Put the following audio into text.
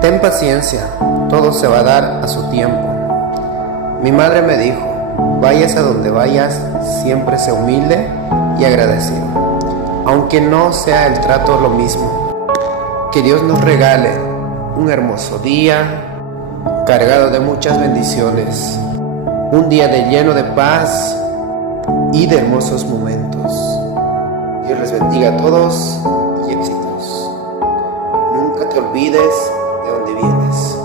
Ten paciencia, todo se va a dar a su tiempo. Mi madre me dijo, vayas a donde vayas, siempre sé humilde y agradecido, aunque no sea el trato lo mismo. Que Dios nos regale un hermoso día, cargado de muchas bendiciones, un día lleno de paz y de hermosos momentos. Dios les bendiga a todos y éxitos. Nunca te olvides de dónde vienes.